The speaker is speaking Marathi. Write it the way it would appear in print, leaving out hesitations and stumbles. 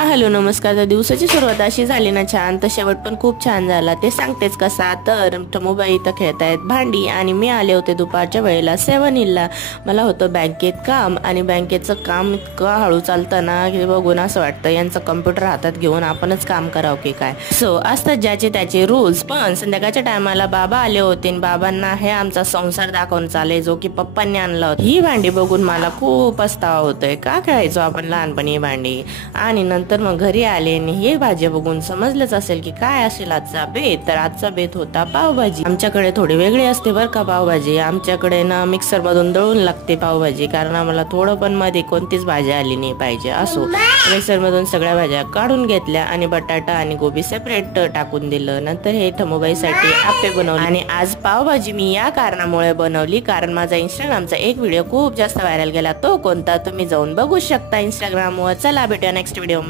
हॅलो नमस्कार. तर दिवसाची सुरुवात अशी झाली ना छान, तर शेवट पण खूप छान झाला. ते सांगतेच कसा, तर टमोबाई इथं खेळतायत भांडी आणि मी आले होते दुपारच्या वेळेला 7 हिलला. मला होतं बँकेत काम आणि बँकेचं काम इतकं हळू चालतं ना की बघून असं वाटतं यांचं कम्प्युटर हातात घेऊन आपणच काम करावं की काय. सो असतात ज्याचे त्याचे रूल्स. पण संध्याकाळच्या टायमाला बाबा आले होते आणि बाबांना हे आमचा संसार दाखवून चाले जो की पप्पांनी आणला होता. ही भांडी बघून मला खूप पस्तावा होतोय, का खेळायचो आपण लहानपणी ही भांडी. आणि नंतर मग घरी आले आणि हे भाजी बघून समजलंच असेल की काय असेल आजचा बेत. तर आजचा बेत होता पावभाजी. आमच्याकडे थोडी वेगळी असते बरं का पावभाजी. आमच्याकडे ना मिक्सर मधून दळून लागते पावभाजी, कारण आम्हाला थोडं पण मध्ये कोणतीच भाजी आली नाही पाहिजे. असो, मिक्सर मधून सगळ्या भाज्या काढून घेतल्या आणि बटाटा आणि गोबी सेपरेट टाकून दिलं. नंतर हे ठमोबाईसाठी आप्पे बनवले. आणि आज पावभाजी मी या कारणामुळे बनवली कारण माझा इंस्टाग्रामचा एक व्हिडिओ खूप जास्त व्हायरल गेला. तो कोणता तुम्ही जाऊन बघू शकता इंस्टाग्रामवर. चला भेटूया नेक्स्ट व्हिडिओ.